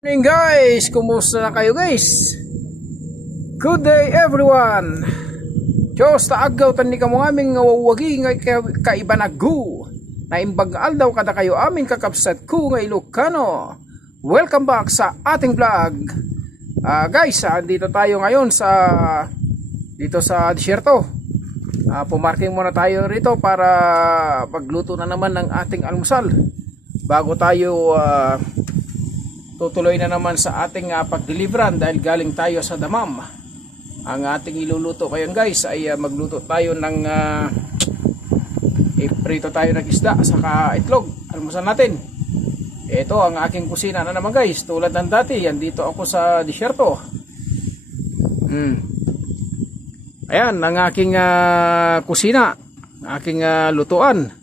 Morning guys! Kumusta na kayo guys? Good day everyone! Diyos taagaw tani ka mo aming ngawawagi nga kaibanaggu na imbag aldaw kada kayo aming kakapsat ko nga Ilocano. Welcome back sa ating vlog. Guys, dito tayo ngayon dito sa disyerto. Pumarking muna tayo rito para magluto na naman ng ating almusal bago tayo tutuloy na naman sa ating pagdeliveran dahil galing tayo sa Damam. Ang ating iluluto ngayon guys ay magluto tayo ng iprito tayo ng isda saka itlog. Almusal natin. Ito ang aking kusina na naman guys. Tulad ng dati, yan dito ako sa disyerto. Ayan ang aking kusina, aking lutuan.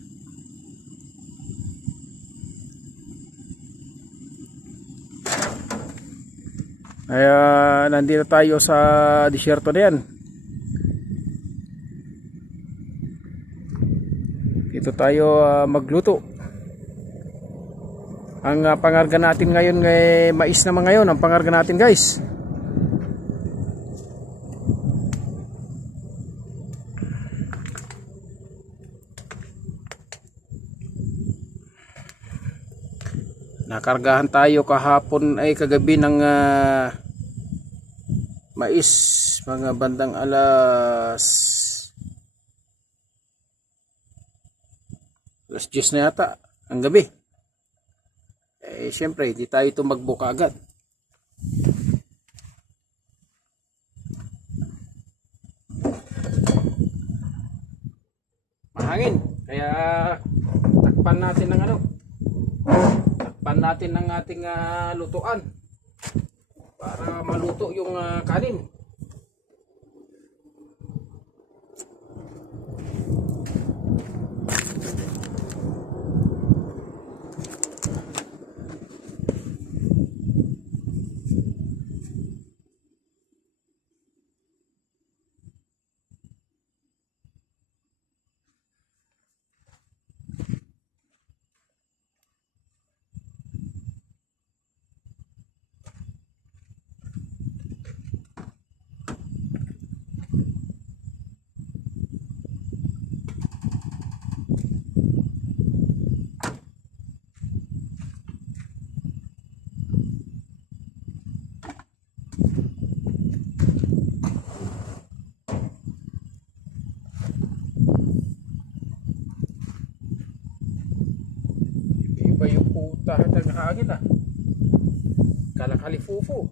Kaya nandito tayo sa disyerto na yan. Dito tayo magluto. Ang pangarga natin ngayon ay mais naman ngayon. Ang pangarga natin guys. Nakargahan tayo kahapon ay kagabi ng mais, mga bandang alas 10 na yata ang gabi. Syempre hindi tayo tumagbuka agad. Mahangin kaya takpan natin ng natin ng ating lutuan para maluto yung kanin. Iba yung putahan ng hangin Kalakalifufu.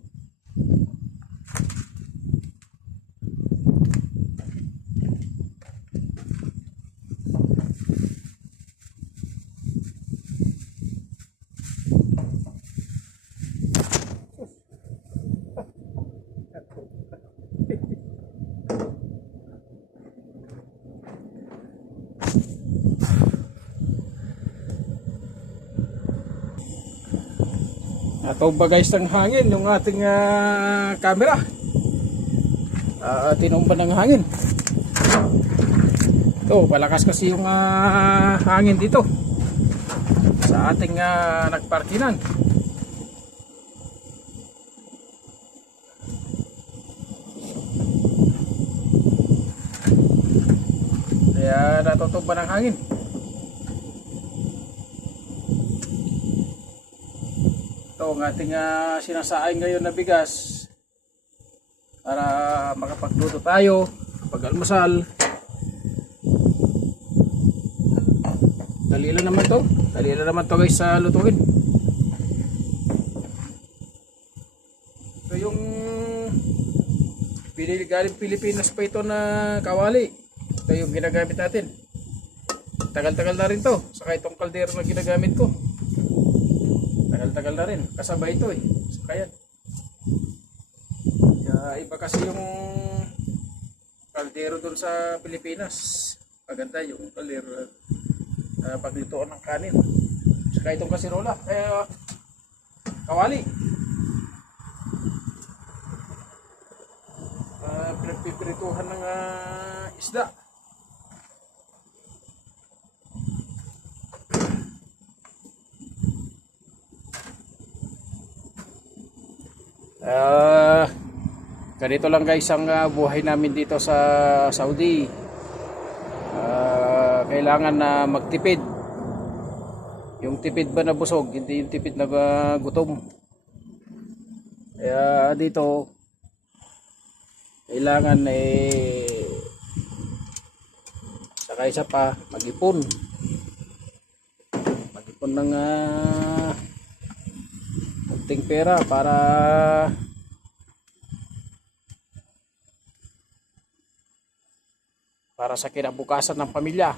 Ataw ba guys ng hangin yung ating camera. Tinumba ng hangin. Ito, palakas kasi yung hangin dito sa ating nagparkinan. Kaya natutumba ng hangin. Ito ang ating sinasaing ngayon na bigas para makapagluto tayo pag-almusal. Dali lang naman to guys sa lutuin. Ito yung pinili galing Pilipinas pa ito na kawali. Ito yung ginagamit natin. Tagal-tagal na rin to. Saka itong kaldero na ginagamit ko, tagal na rin. Kasabay ito Kaya iba kasi yung kaldero dun sa Pilipinas. Maganda yung kaldero paglutuan ng kanin. Saka itong kasirola kawali. Pinagpipirituhan ng isda. Ah, ganito lang guys ang buhay namin dito sa Saudi. Kailangan na magtipid. Yung tipid ba na busog, hindi yung tipid na gutom. Kaya dito kailangan saka isa pa mag-ipon ng kunting pera para sa kinabukasan ng pamilya.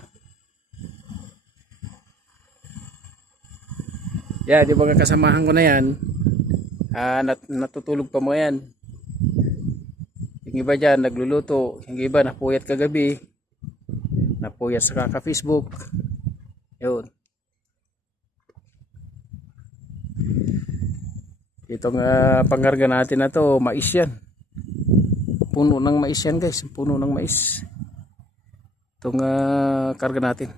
Di ba kasamahan ko na yan, natutulog pa mo yan. Yung iba dyan nagluluto, yung iba napuyat kagabi, napuyat sa kaka-Facebook. Yun. Itong pangkarga natin na to, mais yan. Puno ng mais yan guys, puno ng mais. Itong karga natin.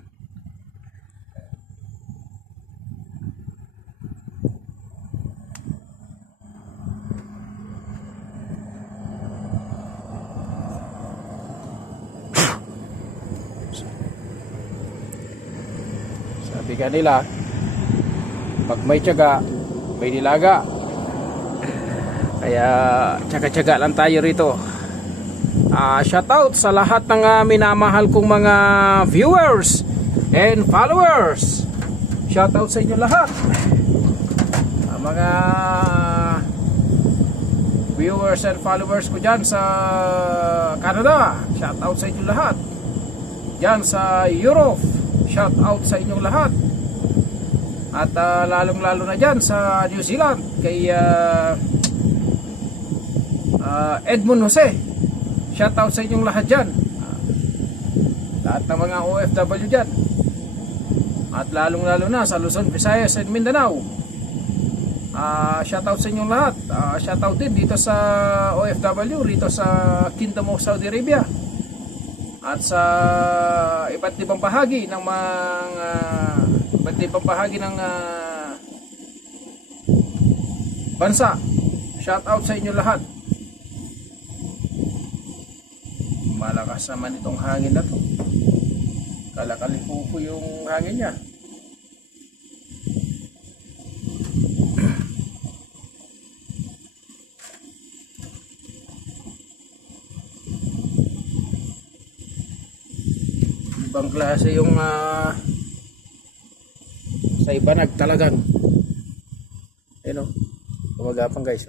Sabi ka nila, pag may tiyaga, may nilaga. Kaya tiyaga-tiyaga lang tayo rito. Shoutout sa lahat ng minamahal kong mga viewers and followers. Shoutout sa inyo lahat. Mga viewers and followers ko dyan sa Canada, shoutout sa inyo lahat. Dyan sa Europe, shoutout sa inyong lahat. At lalong-lalo na dyan sa New Zealand kay Edmund Jose, shoutout sa inyong lahat dyan. Lahat ng mga OFW dyan. At lalong-lalo na sa Luzon, Visayas and Mindanao, shoutout sa inyong lahat. Shoutout din dito sa OFW rito sa Kingdom of Saudi Arabia at sa iba't ibang bahagi ng bansa. Shoutout sa inyo lahat. Malakas naman itong hangin na to. Kalakalifufo yung hangin niya. Ibang klase yung sa iba nagtalagang. Kumagapang guys.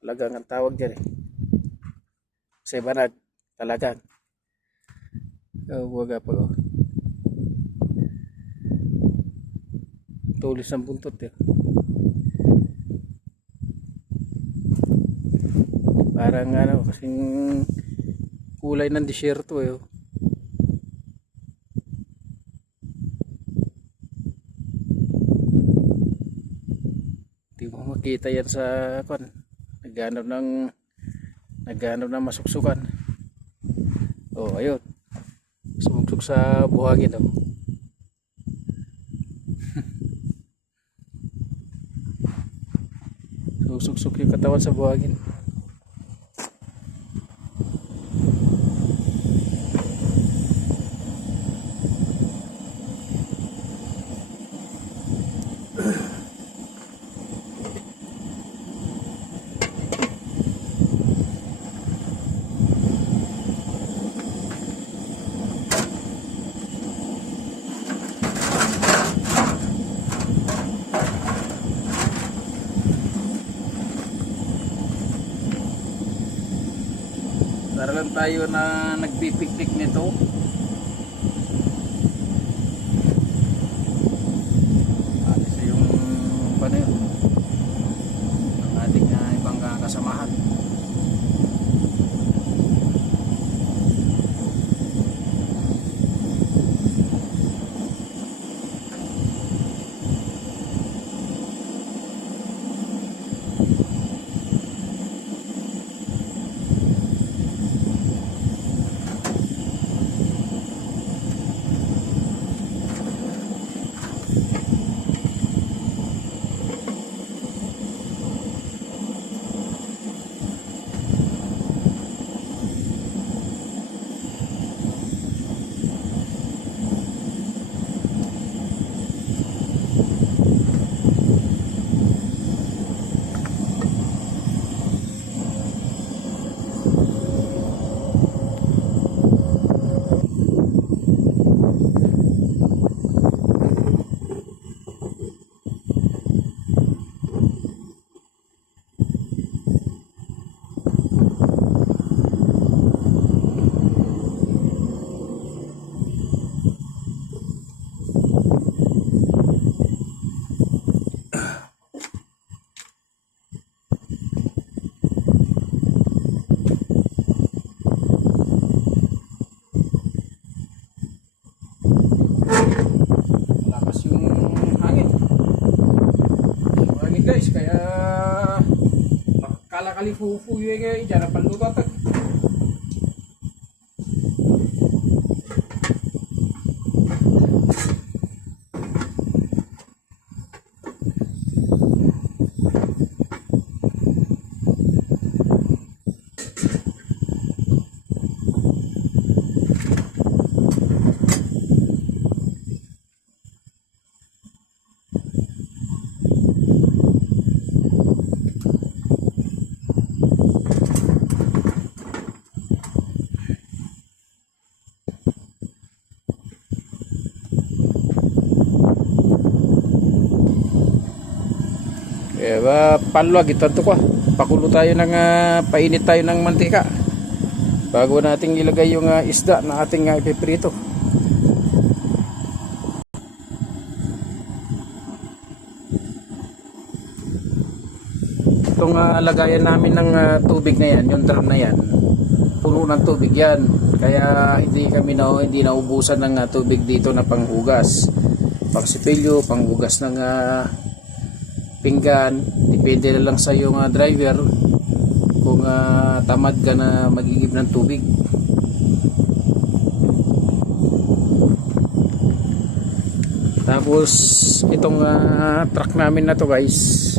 Talagang ang tawag dyan sa iba nagtalagang. Kumagapang. Tulis ng buntot parang kasing kulay ng disyerto di mo makita yan sa naghanap ng masuksukan. Ayun, sumuksok sa buhangin susuksok yung katawan sa buhangin. Para lang tayo na nagpipiknik nito. Isa yung ang ating ibang kasamahan. guys, kaya kalakali fufuyo kayo dyan ang panluto at paluwag ito ko. Pakulo tayo ng painit tayo ng mantika bago nating ilagay yung isda na ating ipiprito. Itong lagayan namin ng tubig na yan, yung drum na yan, puno ng tubig yan, kaya hindi naubusan ng tubig dito na panghugas, pang sipilyo, panghugas ng pinggan. Depende na lang sa yung driver kung tamad ka na magigib ng tubig. Tapos itong truck namin na to guys,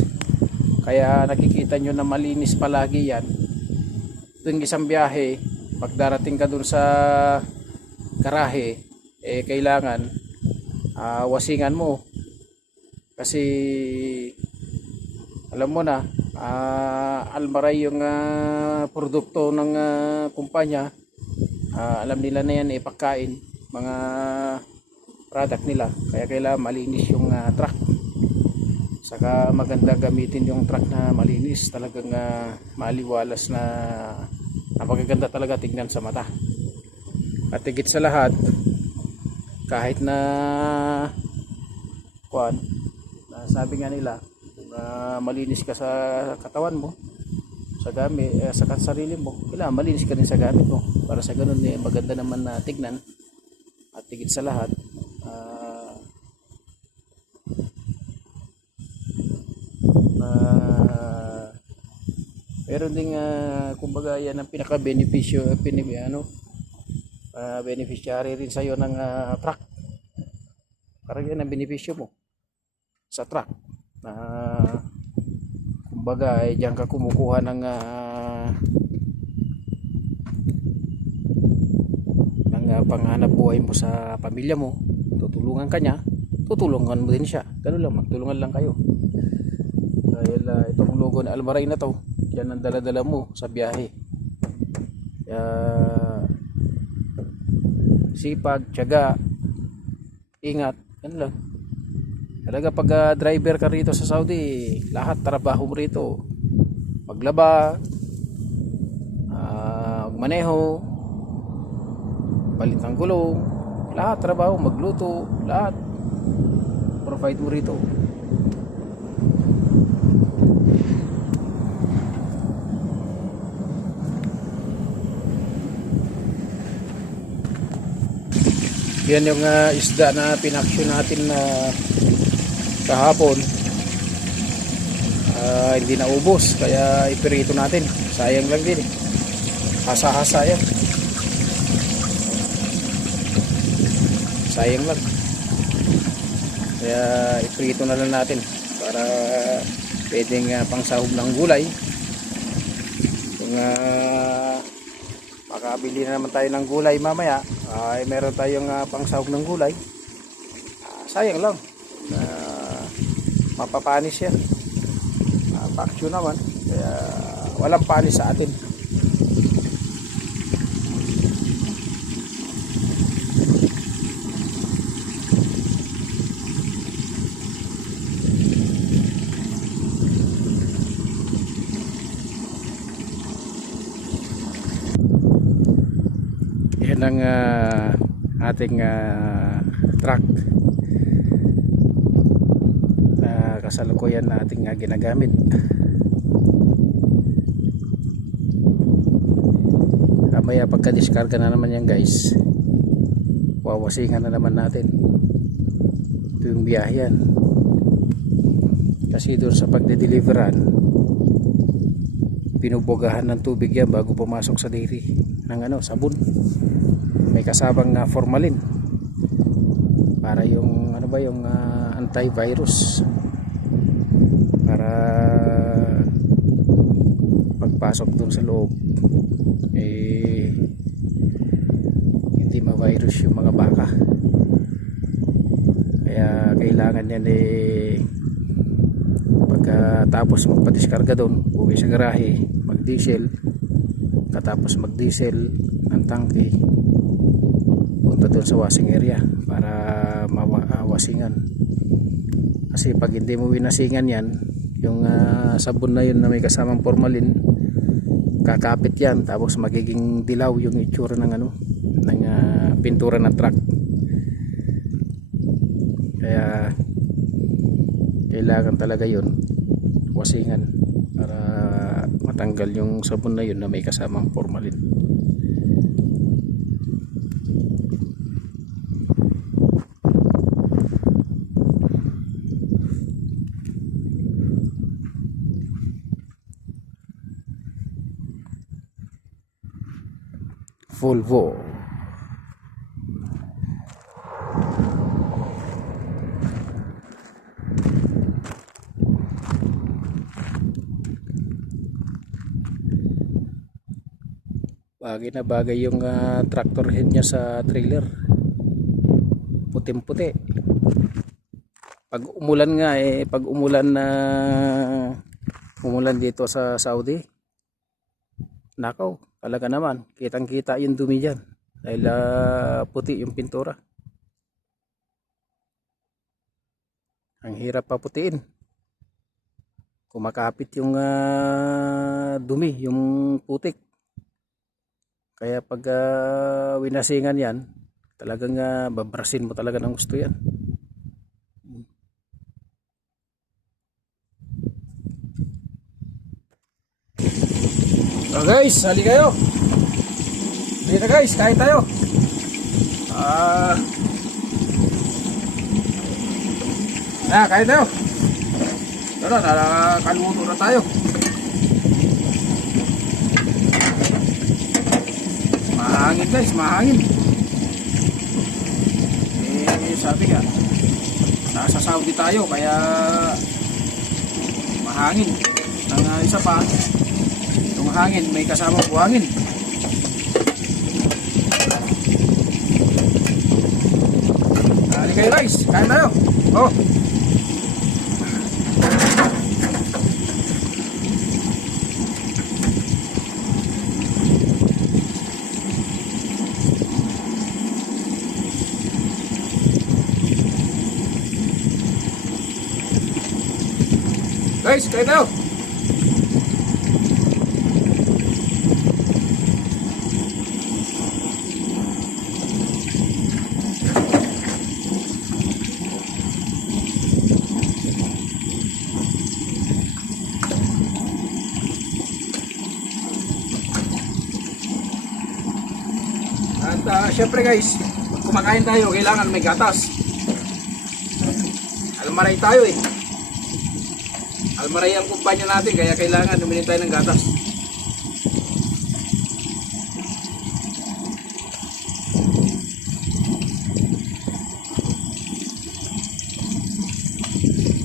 kaya nakikita nyo na malinis palagi yan. Tuwing isang biyahe, pag darating ka dun sa garahe, kailangan wasingan mo, kasi alam mo na, Almaray yung produkto ng kumpanya. Alam nila na yan ipagkain, mga product nila, kaya kailangan malinis yung truck. Saka maganda gamitin yung truck na malinis, talagang maliwalas na napakaganda talaga tingnan sa mata. At higit sa lahat, kahit na sabi nga nila, malinis ka sa katawan mo, sa gamit, sa sarili mo, kailangan malinis ka rin sa gamit mo, para sa ganun maganda naman na tignan. At higit sa lahat, meron ding kumbaga yan ang pinaka benepisyo, beneficiary rin sa'yo ng truck. Parang yan ang benepisyo mo sa truck, kumbaga diyan ka kumukuha ng panghanap buhay mo sa pamilya mo. Tutulungan ka niya, tutulungan mo din siya, gano'n lang, magtulungan lang kayo. Dahil itong logo na Almaray na to, yan ang dala-dala mo sa biyahe. Kaya sipag, tiyaga, ingat, yan lang. Talaga pag driver ka rito sa Saudi, lahat trabaho mo rito, maglaba, magmaneho, palit ng gulong, lahat trabaho, magluto, lahat provide mo rito. Yan yung isda na pinaksyon natin na kahapon. Hindi na ubos, kaya ipirito natin. Sayang lang din, hasa-hasa yan, sayang lang, kaya ipirito na lang natin para pwedeng pangsahog ng gulay. Kung makabili na naman tayo ng gulay mamaya, ay meron tayong pangsahog ng gulay. Sayang lang, mapapanis yan. Paksyo naman, kaya walang panis sa atin. Yan ang ating truck na kasalukuyan na ating ginagamit. Mamaya pagka-discarga na naman yan guys, wawasingan na naman natin. Ito yung biyahe yan, Kasi doon sa pagde-deliveran, pinubogahan ng tubig yan bago pumasok sa dairy ng sabon. May kasabang formalin para yung yung antivirus, para pagpasok doon sa loob hindi ma-virus yung mga baka. Kaya kailangan yan pagkatapos magpadiskarga doon, uwi sa garahe, mag-diesel, katapos mag-diesel ng tangke, punta doon sa washing area para mawasingan. Kasi pag hindi mo winasingan yan, yung sabon na yun na may kasamang formalin, kakapit yan, tapos magiging dilaw yung itsura ng pintura ng truck. Kaya kailangan talaga yun wasingan para matanggal yung sabon na yun na may kasamang formalin. Volvo. Bagay na bagay yung tractor head niya sa trailer. Puting-puti. Pag umulan nga pag umulan dito sa Saudi, nakaw, talaga naman, kitang-kita yung dumi diyan dahil puti yung pintura. Ang hirap paputiin. Kumakapit yung dumi, yung putik. Kaya pag winasingan yan, talagang babrasin mo talaga ng gusto yan. So guys, hali kayo. Dito guys, kain tayo. Kain tayo. Tara, nakaluto na tayo. Mahangin guys, mahangin. Sabi nga, nasa Saudi tayo kaya mahangin. Ang isa pa, itong hangin may kasamang buhangin. Hali kayo guys, kain tayo. Guys, kain tayo. At syempre guys, pag kumakain tayo, kailangan may gatas. Almaray tayo Almaray ang kumpanya natin, kaya kailangan dumili tayo ng gatas.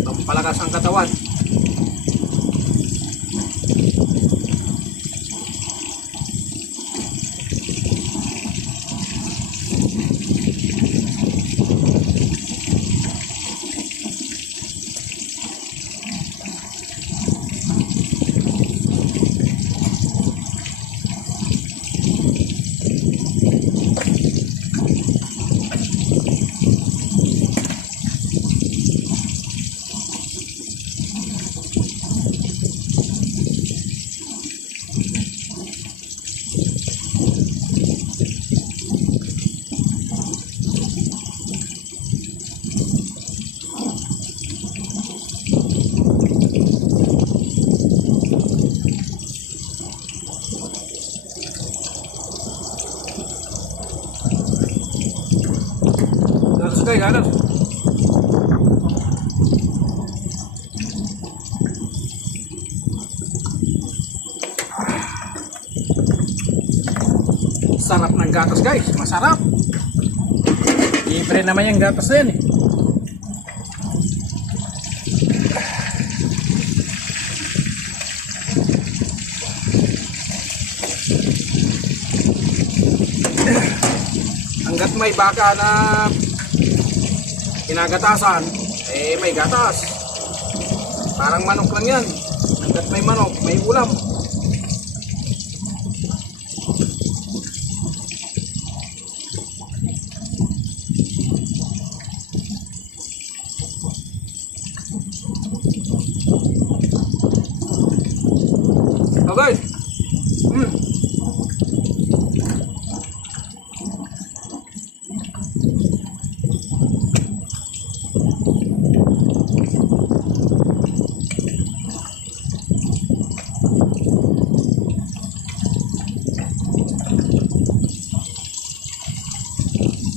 Pampalakas ang katawan. Sarap ng gatas guys, masarap. Libre naman yung gatas na yan eh. Hanggat may baka na kinagatasan, eh may gatas. Parang manok lang yan. Hanggat may manok, may ulam. So guys,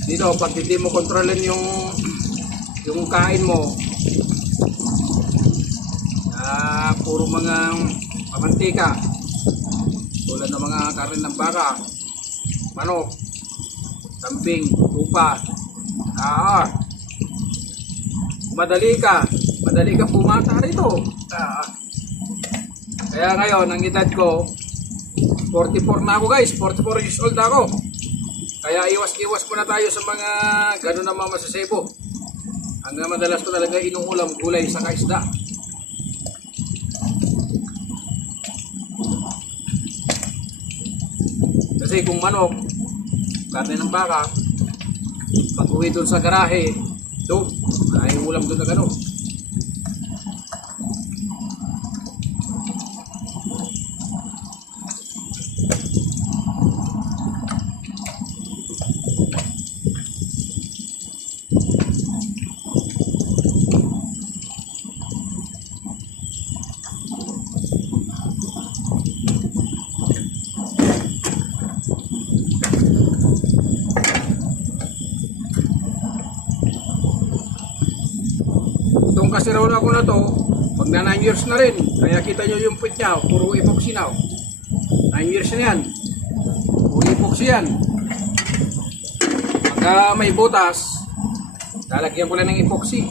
dito pag hindi mo kontrolin yung kain mo, puro mga pamantika tulad ng mga karne ng baka, manok, kambing, tupa, madali ka pumata rito. Kaya ngayon ang edad ko 44 na ako guys, 44 years old ako. Kaya iwas muna tayo sa mga gano'n na mga masasebo. Hanggang madalas ko talaga inuulam gulay sa kaisda. Kasi kung manok, karne ng baka, pag uwi doon sa garahe, doon, ay ulam doon na gano'n. Itong kasirola ko na to, pag na 9 years na rin, kaya kita nyo yung puwit niya, puro epoxy na. 9 years na yan, puro epoxy yan. Pagka may butas, lalagyan ko lang ng epoxy.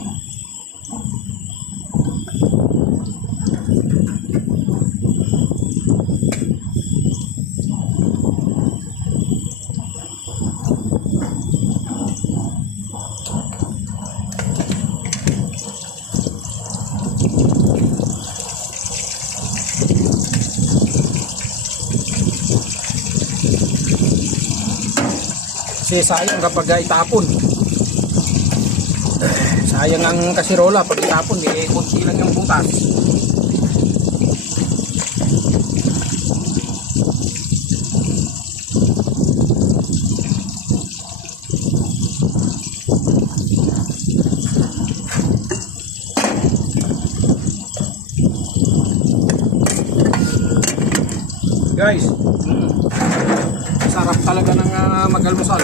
Kasi sayang kapag itapon. Sayang ang kasirola pag itapon, eh kunti lang yung butas. Guys, sarap talaga ng mag-almusal.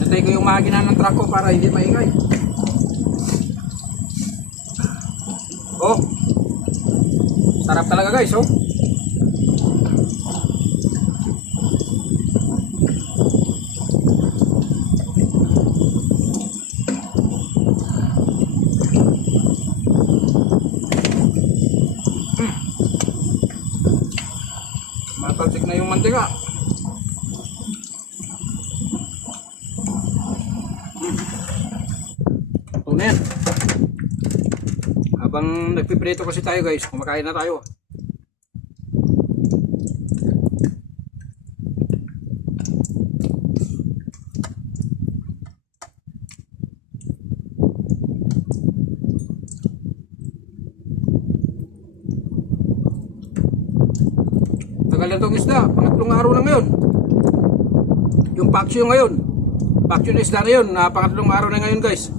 Natay ko yung makina ng truck ko para hindi maingay. Oh, sarap talaga guys, oh. Matalsik na yung mantika. Ito na yan. Habang nagpiprito kasi tayo guys, kumakain na tayo. Tagal na itong isda, pangatlong araw na ngayon. Yung paksyo ngayon, paksyo na isda na yun, pangatlong araw na ngayon guys.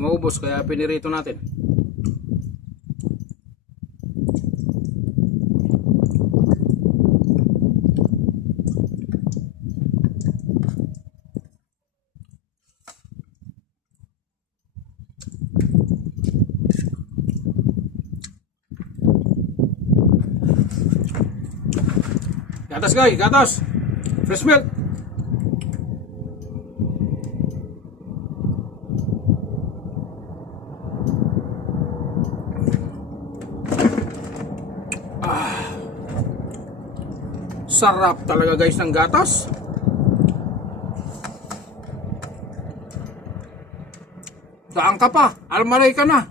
maubos kaya pinirito natin. Gatas guys, gatas. Fresh milk. Sarap talaga guys ng gatas. Daan ka pa, almaray ka na.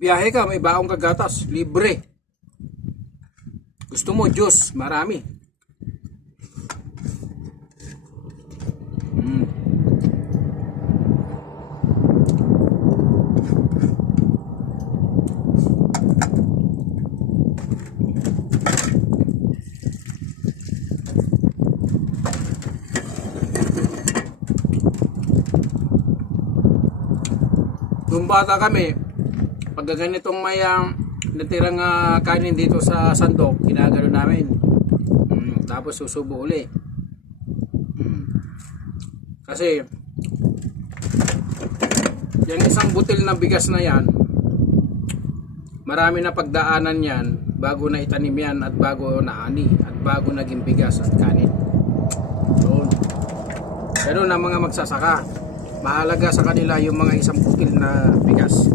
Biyahe ka, may baong kagatas, libre. Gusto mo juice, marami. Nung bata kami, pag ganitong may natirang kanin dito sa sandok, ginagano namin. Tapos susubo uli. Kasi yung isang butil na bigas na yan, marami na pagdaanan yan bago na itanim yan at bago na ani at bago naging bigas at kanin. So, pero na mga magsasaka, mahalaga sa kanila yung mga isang butil na bigas.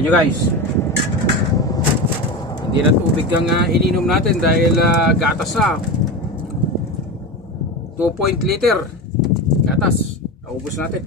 Nyo guys, hindi na tubig ang ininom natin dahil gatas na 2 liter gatas, naubos natin.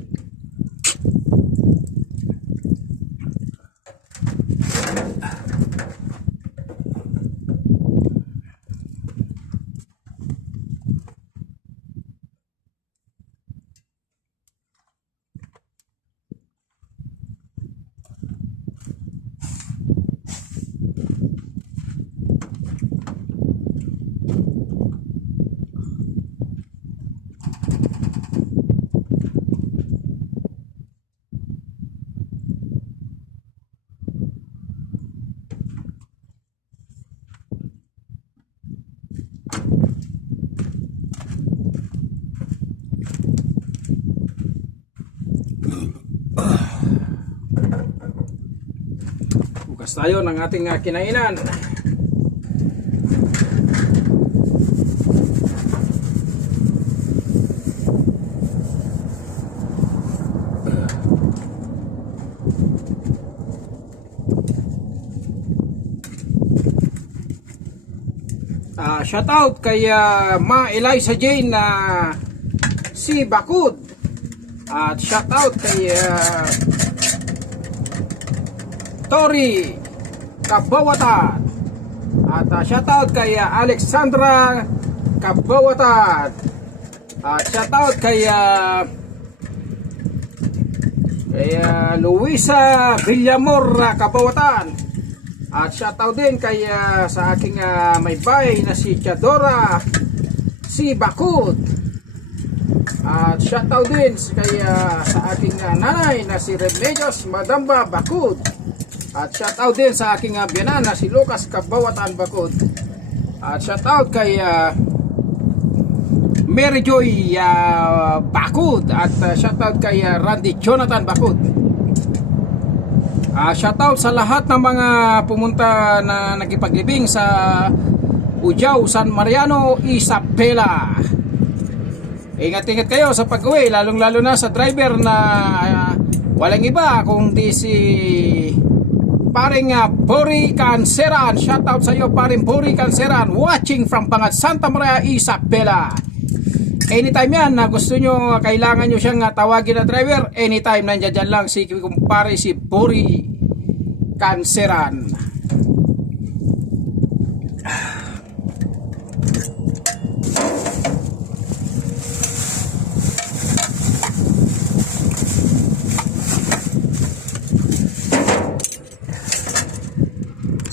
Bukas tayo ng ating kinainan. Shout out kay Ma Eliza Jane na si Bakud. At shout out kay Tori Kabawatan. At shout out kay Alexandra Kabawatan. At shout out kay Luisa Villamor Kabawatan. At shout out din kay sa aking may bay na si Chadora si Bakud. At shout out din kay sa aking nanay na si Remedios Madamba Bakud. At shout out din sa aking biyanan na si Lucas Kabawatan Bakud. At shout out kay Mary Joy Bakud. At shout out kay Randy Jonathan Bakud. Shout out sa lahat ng mga pumunta na nagipaglibing sa Ujao, San Mariano, Isabela. Ingat-ingat kayo sa pag-uwi, lalong-lalo na sa driver na walang iba kung di si paring Puri Canceran. Shoutout sa iyo paring Puri Canceran, watching from Pangat Santa Maria, Isabela. Anytime yan na gusto nyo, kailangan nyo siyang tawagin na driver, anytime nandiyan dyan lang si kumpare si Puri Canceran.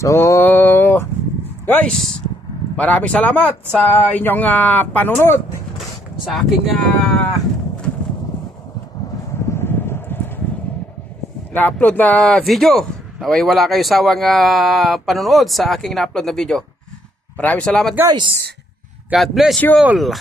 So guys, maraming salamat sa inyong panunod sa aking na-upload na video. Naway wala kayo sawang panonood sa aking na-upload na video. Maraming salamat guys. God bless you all.